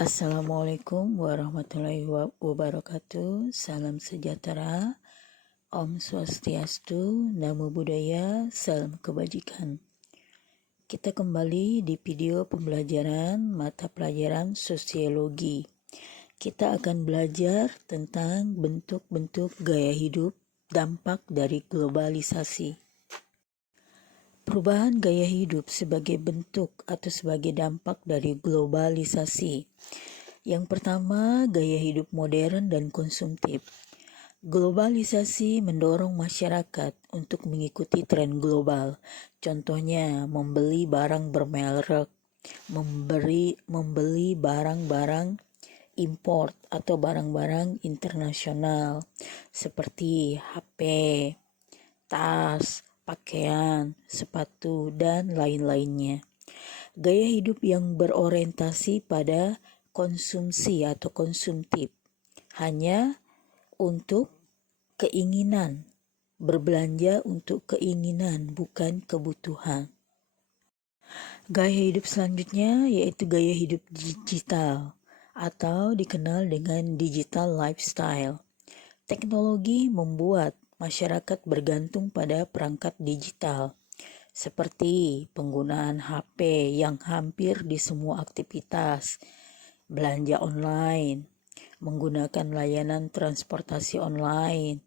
Assalamualaikum warahmatullahi wabarakatuh. Salam sejahtera. Om Swastiastu, Namo Buddhaya, salam kebajikan. Kita kembali di video pembelajaran mata pelajaran sosiologi. Kita akan belajar tentang bentuk-bentuk gaya hidup, dampak dari globalisasi. Perubahan gaya hidup sebagai bentuk atau sebagai dampak dari globalisasi. Yang pertama, gaya hidup modern dan konsumtif. Globalisasi mendorong masyarakat untuk mengikuti tren global. Contohnya, membeli barang bermerek, membeli barang-barang import atau barang-barang internasional seperti HP, tas, pakaian, sepatu, dan lain-lainnya. Gaya hidup yang berorientasi pada konsumsi atau konsumtif, hanya untuk keinginan, berbelanja untuk keinginan, bukan kebutuhan. Gaya hidup selanjutnya yaitu gaya hidup digital atau dikenal dengan digital lifestyle. Teknologi membuat masyarakat bergantung pada perangkat digital, seperti penggunaan HP yang hampir di semua aktivitas, belanja online, menggunakan layanan transportasi online,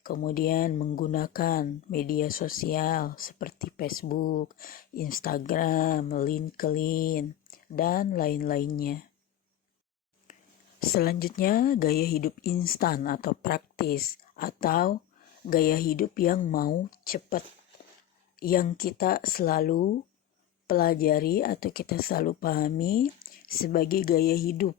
kemudian menggunakan media sosial seperti Facebook, Instagram, LinkedIn, dan lain-lainnya. Selanjutnya, gaya hidup instan atau praktis atau gaya hidup yang mau cepat, yang kita selalu pelajari atau kita selalu pahami sebagai gaya hidup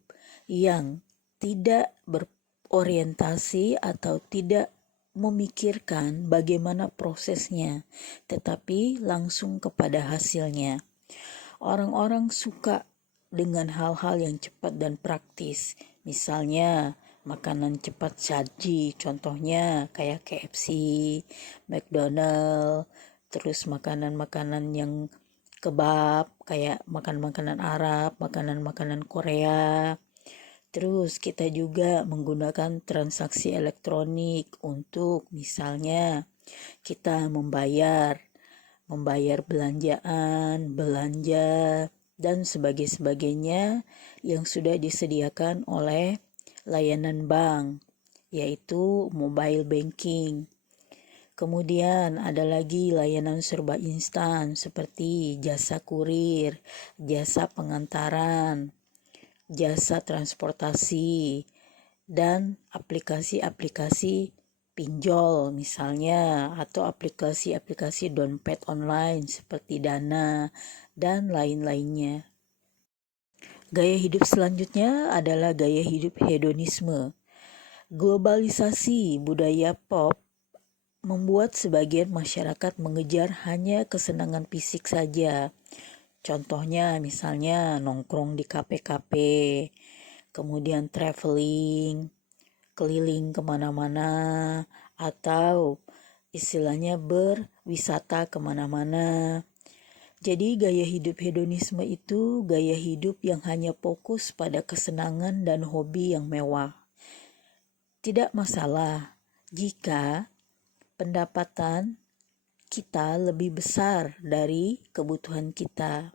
yang tidak berorientasi atau tidak memikirkan bagaimana prosesnya, tetapi langsung kepada hasilnya. Orang-orang suka dengan hal-hal yang cepat dan praktis. Misalnya makanan cepat saji, contohnya kayak KFC, McDonald, terus makanan-makanan yang kebab, kayak makanan-makanan Arab, makanan-makanan Korea. Terus kita juga menggunakan transaksi elektronik untuk misalnya kita membayar belanjaan, belanja, dan sebagainya yang sudah disediakan oleh layanan bank, yaitu mobile banking. Kemudian ada lagi layanan serba instan seperti jasa kurir, jasa pengantaran, jasa transportasi, dan aplikasi-aplikasi pinjol misalnya, atau aplikasi-aplikasi dompet online seperti Dana, dan lain-lainnya. Gaya hidup selanjutnya adalah gaya hidup hedonisme. Globalisasi budaya pop membuat sebagian masyarakat mengejar hanya kesenangan fisik saja. Contohnya misalnya nongkrong di kafe-kafe, kemudian traveling, keliling kemana-mana, atau istilahnya berwisata kemana-mana. Jadi gaya hidup hedonisme itu gaya hidup yang hanya fokus pada kesenangan dan hobi yang mewah. Tidak masalah jika pendapatan kita lebih besar dari kebutuhan kita.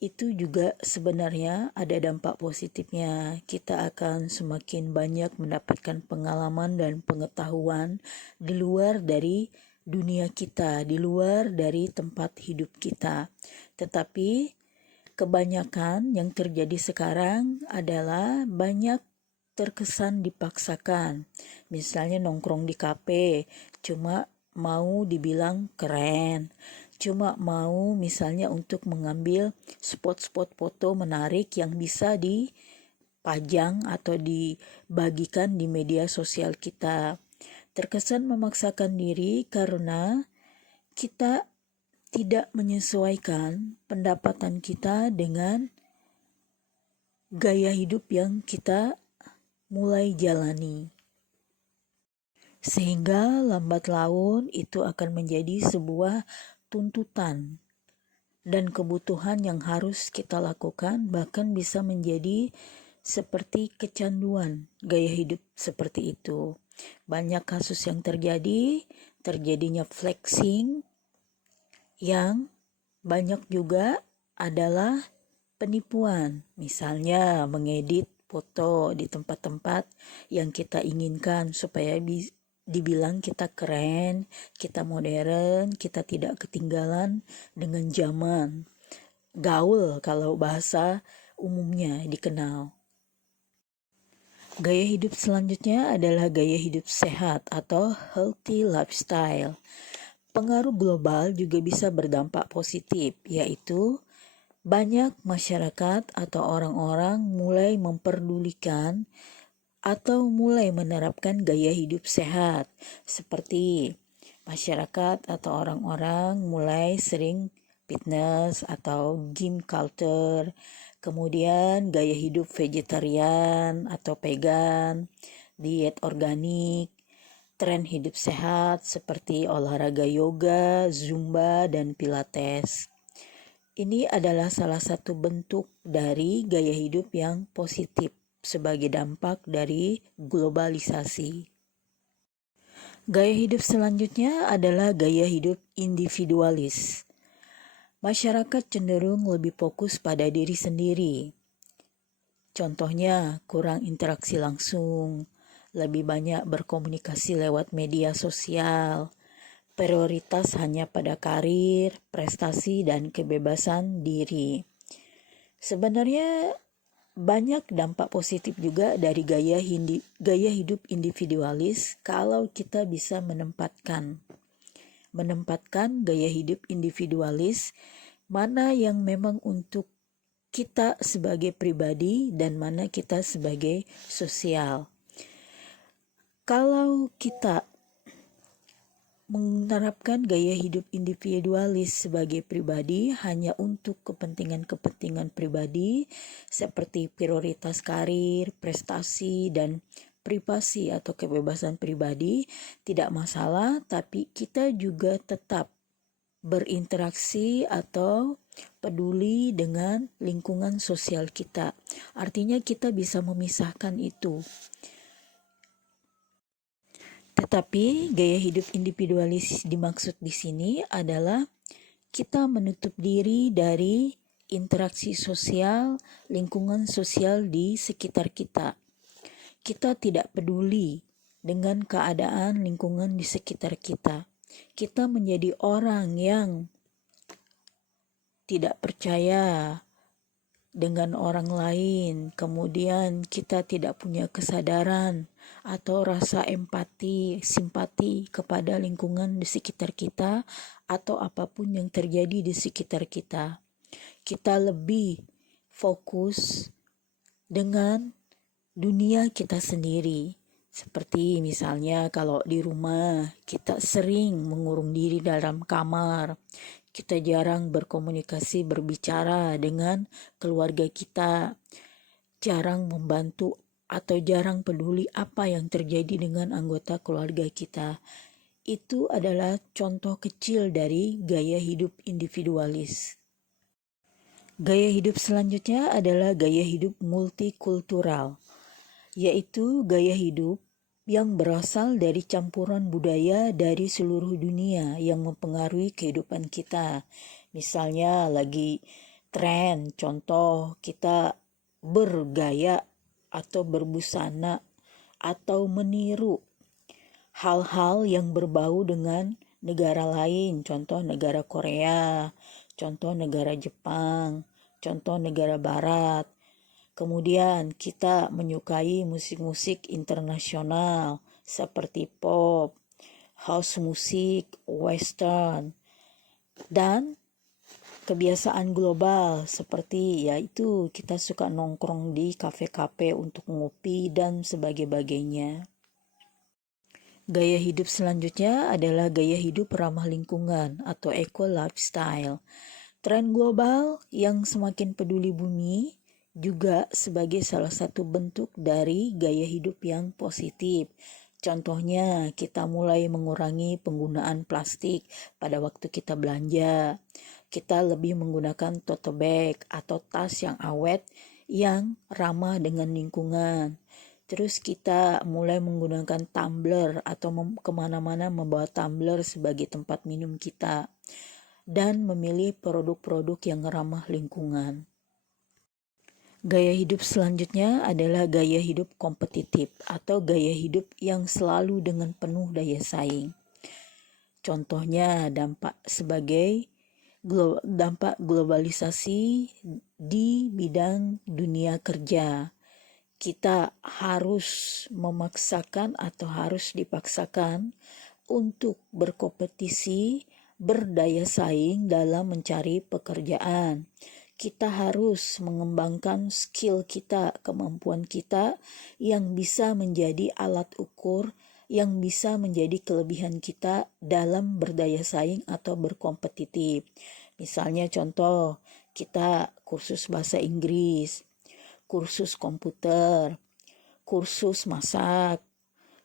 Itu juga sebenarnya ada dampak positifnya. Kita akan semakin banyak mendapatkan pengalaman dan pengetahuan di luar dari dunia kita, di luar dari tempat hidup kita. Tetapi kebanyakan yang terjadi sekarang adalah banyak terkesan dipaksakan. Misalnya nongkrong di kafe cuma mau dibilang keren, cuma mau misalnya untuk mengambil spot-spot foto menarik yang bisa dipajang atau dibagikan di media sosial kita. Terkesan memaksakan diri karena kita tidak menyesuaikan pendapatan kita dengan gaya hidup yang kita mulai jalani. Sehingga lambat laun itu akan menjadi sebuah tuntutan dan kebutuhan yang harus kita lakukan, bahkan bisa menjadi seperti kecanduan gaya hidup seperti itu. Banyak kasus yang terjadinya flexing, yang banyak juga adalah penipuan. Misalnya mengedit foto di tempat-tempat yang kita inginkan supaya dibilang kita keren, kita modern, kita tidak ketinggalan dengan zaman. Gaul kalau bahasa umumnya dikenal. Gaya hidup selanjutnya adalah gaya hidup sehat atau healthy lifestyle. Pengaruh global juga bisa berdampak positif, yaitu banyak masyarakat atau orang-orang mulai memperdulikan atau mulai menerapkan gaya hidup sehat, seperti masyarakat atau orang-orang mulai sering fitness atau gym culture, kemudian gaya hidup vegetarian atau vegan, diet organik, tren hidup sehat seperti olahraga yoga, zumba, dan pilates. Ini adalah salah satu bentuk dari gaya hidup yang positif sebagai dampak dari globalisasi. Gaya hidup selanjutnya adalah gaya hidup individualis. Masyarakat cenderung lebih fokus pada diri sendiri. Contohnya, kurang interaksi langsung, lebih banyak berkomunikasi lewat media sosial, prioritas hanya pada karir, prestasi, dan kebebasan diri. Sebenarnya banyak dampak positif juga dari gaya hidup individualis kalau kita bisa menempatkan gaya hidup individualis mana yang memang untuk kita sebagai pribadi dan mana kita sebagai sosial. Kalau kita menerapkan gaya hidup individualis sebagai pribadi hanya untuk kepentingan-kepentingan pribadi seperti prioritas karir, prestasi, dan privasi atau kebebasan pribadi, tidak masalah, tapi kita juga tetap berinteraksi atau peduli dengan lingkungan sosial kita. Artinya kita bisa memisahkan itu. Tetapi gaya hidup individualis dimaksud di sini adalah kita menutup diri dari interaksi sosial, lingkungan sosial di sekitar kita. Kita tidak peduli dengan keadaan lingkungan di sekitar kita. Kita menjadi orang yang tidak percaya dengan orang lain, kemudian kita tidak punya kesadaran atau rasa empati, simpati kepada lingkungan di sekitar kita atau apapun yang terjadi di sekitar kita. Kita lebih fokus dengan dunia kita sendiri. Seperti misalnya kalau di rumah kita sering mengurung diri dalam kamar, kita jarang berkomunikasi, berbicara dengan keluarga kita, jarang membantu atau jarang peduli apa yang terjadi dengan anggota keluarga kita. Itu adalah contoh kecil dari gaya hidup individualis. Gaya hidup selanjutnya adalah gaya hidup multikultural, yaitu gaya hidup yang berasal dari campuran budaya dari seluruh dunia yang mempengaruhi kehidupan kita. Misalnya lagi tren, contoh kita bergaya atau berbusana atau meniru hal-hal yang berbau dengan negara lain, contoh negara Korea, contoh negara Jepang, contoh negara Barat. Kemudian kita menyukai musik-musik internasional seperti pop, house musik, western, dan kebiasaan global seperti yaitu kita suka nongkrong di kafe-kafe untuk ngopi dan sebagainya. Gaya hidup selanjutnya adalah gaya hidup ramah lingkungan atau eco lifestyle. Tren global yang semakin peduli bumi juga sebagai salah satu bentuk dari gaya hidup yang positif. Contohnya, kita mulai mengurangi penggunaan plastik pada waktu kita belanja. Kita lebih menggunakan tote bag atau tas yang awet yang ramah dengan lingkungan. Terus kita mulai menggunakan tumbler atau kemana-mana membawa tumbler sebagai tempat minum kita. Dan memilih produk-produk yang ramah lingkungan. Gaya hidup selanjutnya adalah gaya hidup kompetitif atau gaya hidup yang selalu dengan penuh daya saing. Contohnya dampak globalisasi di bidang dunia kerja. Kita harus memaksakan atau harus dipaksakan untuk berkompetisi, berdaya saing dalam mencari pekerjaan. Kita harus mengembangkan skill kita, kemampuan kita yang bisa menjadi alat ukur, yang bisa menjadi kelebihan kita dalam berdaya saing atau berkompetitif. Misalnya contoh, kita kursus bahasa Inggris, kursus komputer, kursus masak,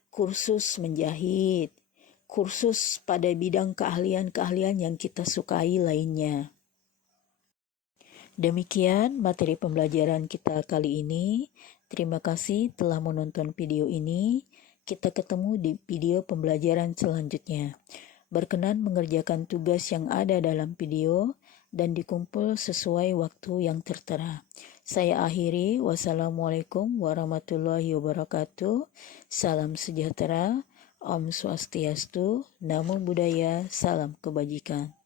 kursus menjahit, kursus pada bidang keahlian-keahlian yang kita sukai lainnya. Demikian materi pembelajaran kita kali ini. Terima kasih telah menonton video ini. Kita ketemu di video pembelajaran selanjutnya. Berkenan mengerjakan tugas yang ada dalam video dan dikumpul sesuai waktu yang tertera. Saya akhiri. Wassalamualaikum warahmatullahi wabarakatuh. Salam sejahtera. Om Swastiastu, Namo Buddhaya, salam kebajikan.